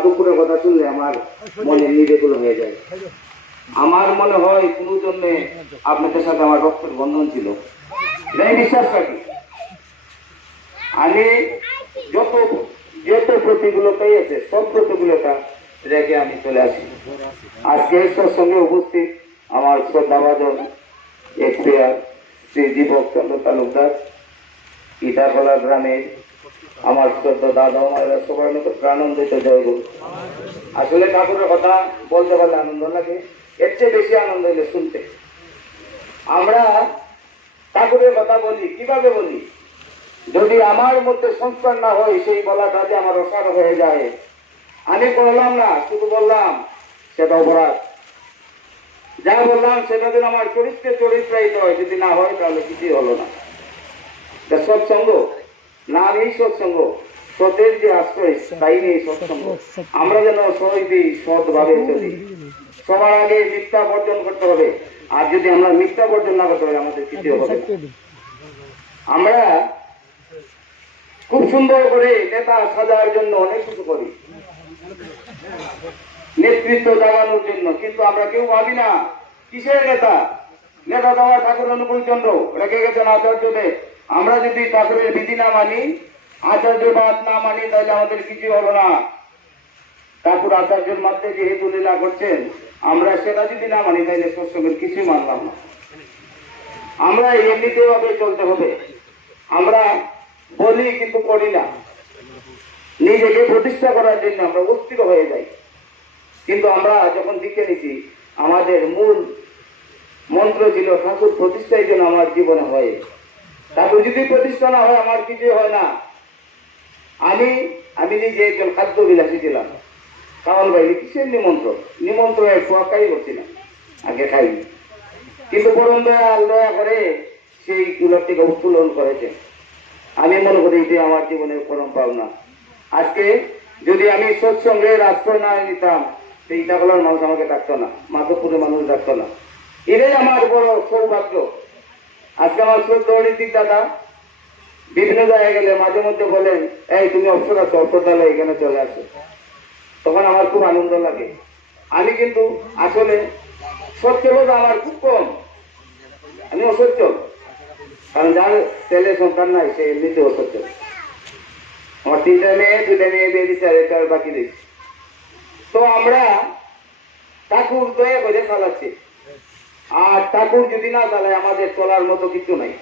মাধবপুরের কথা শুনলে আমার মনে নিবেদন হয়ে যায়। আমার মনে হয় কোনো জন্য আপনাদের সাথে আমার রক্তের বন্ধন ছিল, এটাই বিশ্বাস রাখি। আমি যত যত প্রতিকূলতা আছে সব প্রতিকূলতা রেখে আমি চলে আসি। আজকে এর সঙ্গে উপস্থিত আমার শ্রদ্ধাভাজন এক্সপিয়ার শ্রী দীপক চন্দ্র তালুকদার, ইটাখোলা গ্রামের আমার শ্রদ্ধা দাদা মায়েরা সবাই মতো প্রাণন্দিত জয় গুরু। আসলে ঠাকুরের কথা বলতে পারলে আনন্দ লাগে, এর চেয়ে বেশি আনন্দ হলে শুনতে। আমরা ঠাকুরের কথা বলি, কিভাবে বলি? যদি আমার মধ্যে সংস্কার না হয়, সেই বলাটা যে আমার অসার হয়ে যায়। আমি বললাম না, শুধু বললাম, সেটা অপরাধ। যা বললাম সেটা যেন আমার চরিত্রে চরিত্রায়িত হয়, যদি না হয় তাহলে কিছুই হলো না। সৎসঙ্গ না নেই, সৎসঙ্গ সতের যে আশ্রয় তাই নেই সৎসঙ্গ। আমরা যেন সবাই সৎভাবে চলি। সবার আগে মিথ্যা বর্জন করতে হবে, আর যদি আমরা মিথ্যা বর্জন না করতে পারি আমাদের কিছু হবে। আমরা খুব সুন্দর করে নেতা সাজার জন্য অনেক কিছু করি, নেতৃত্ব জাগানোর জন্য, কিন্তু আমরা কেউ ভাবি না কিসের নেতা। নেতা দেওয়া ঠাকুর অনুকূল চন্দ্র রেখে গেছেন আচার্যদেব। আমরা যদি ঠাকুরের বিধি না মানি, আচার্যবাদ না মানি, তাহলে আমাদের কিছু হলো না। ঠাকুর আচার্যের মধ্যে যেহেতু লীলা করছেন, আমরা সেটা যদি না মানি তাহলে সৎসঙ্গের কিছুই মানলাম না। আমরা এমনিতে ভাবে চলতে হবে। আমরা বলি কিন্তু করি না। নিজেকে প্রতিষ্ঠা করার জন্য আমরা অস্থির হয়ে যাই। কিন্তু আমরা যখন দিকে নিচ্ছি, আমাদের মূল মন্ত্র ছিল ঠাকুর প্রতিষ্ঠাই যেন আমার জীবনে হয়। ঠাকুর যদি প্রতিষ্ঠা না হয় আমার কিছু হয় না। আমি নিজে একজন খাদ্য বিলাসী ছিলাম। কারণ ভাই কিসের নিমন্ত্রণ খাই করছি না, আগে খাইনি। কিন্তু পরম দয়া করে সেই গুলোর থেকে উত্তোলন করেছেন। আমি মনে করি এটি আমার জীবনের পরম পাওনা। আজকে যদি আমি সৎসঙ্গের আশ্রয় না নিতাম, সেই ইটাখোলার মানুষ আমাকে ডাকতো না, মাধবপুরের মানুষ ডাকতো না। এটাই আমার বড় সৌভাগ্য। আজকে আমার শ্রদ্ধা অনিতিক দাদা বিভিন্ন জায়গায় গেলে মাঝে মধ্যে বলেন, এই তুমি অবসর আছো, অবসরদালে এখানে চলে আসো। তখন আমার খুব আনন্দ লাগে। আমি কিন্তু আসলে সচ্ছলতা আমার খুব কম, আমি অসচ্ছল। কারণ যার ছেলে সন্তান নাই সে এমনিতে অসচ্ছল। আমার 3টা মেয়ে, 2টা মেয়ে বিয়ে দিচ্ছে, আর একটা বাকি দিচ্ছি। তো আমরা ঠাকুর দয়া করে চালাচ্ছি, আর ঠাকুর যদি না চালায় আমাদের চলার মতো কিছু নাই।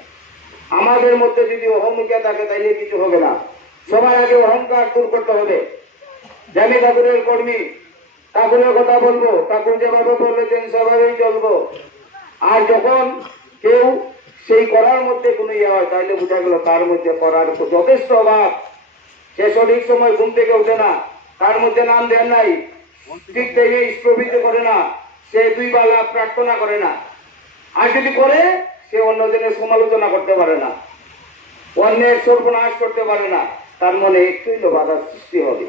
আমাদের মধ্যে যদি অহমিকা থাকে তাইলে কিছু হবে না। সবার আগে অহংকার দূর করতে হবে। যে আমি ঠাকুরের কর্মী, ঠাকুরের কথা বলবো, ঠাকুর যেভাবে বলেছেন সেভাবেই চলবো। আর যখন কেউ সেই করার মধ্যে কোনো ইয়ে হয়, তাহলে বোঝা গেল তার মধ্যে করার যথেষ্ট অভাব। সে সঠিক সময় ঘুম থেকে ওঠে না, তার মধ্যে নাম দেন নাই, ঠিক থেকে স্থবিত করে না, সে 2 বেলা প্রার্থনা করে না। আর যদি করে, সে অন্যজনের সমালোচনা করতে পারে না, অন্যের সর্বনাশ করতে পারে না, তার মনে একটু বাধার সৃষ্টি হবে।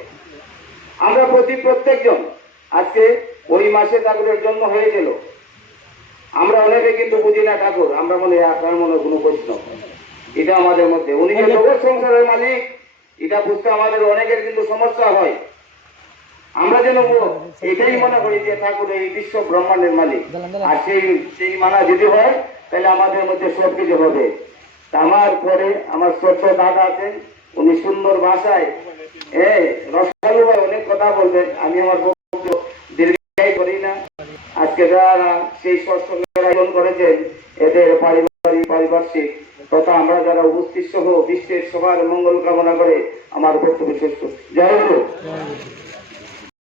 আমরা প্রত্যেকজন আজকে ওই মাসে ঠাকুরের জন্ম হয়েছিল। আমরা অনেকে কিন্তু বুঝি না ঠাকুর, আমরা মনে হয় আপনার মনে কোনো প্রশ্ন, এটা আমাদের মধ্যে উনি যে জগৎ সংসারের মালিক, এটা বুঝতে আমাদের অনেকের কিন্তু সমস্যা হয়। আমরা যেন এটাই মনে করি যে ঠাকুর এই বিশ্ব ব্রহ্মাণ্ডের মালিক, আর সেই মানা যদি হয় তাহলে আমাদের মধ্যে সব কিছু হবে। আমার পরে আমার ছোট্ট দাদা আছেন, উনি সুন্দর ভাষায় রসালু ভাই অনেক কথা বলবেন। আমি আমার দীর্ঘায়ী করি না। আজকে যারা সেই সৎসঙ্গের আয়োজন করেছেন, এদের পারিপার্শ্বিক তথা আমরা যারা উপস্থিত সহ বিশ্বের সবার মঙ্গল কামনা করে আমার বক্তব্য শেষ করছি। জয় গুরু।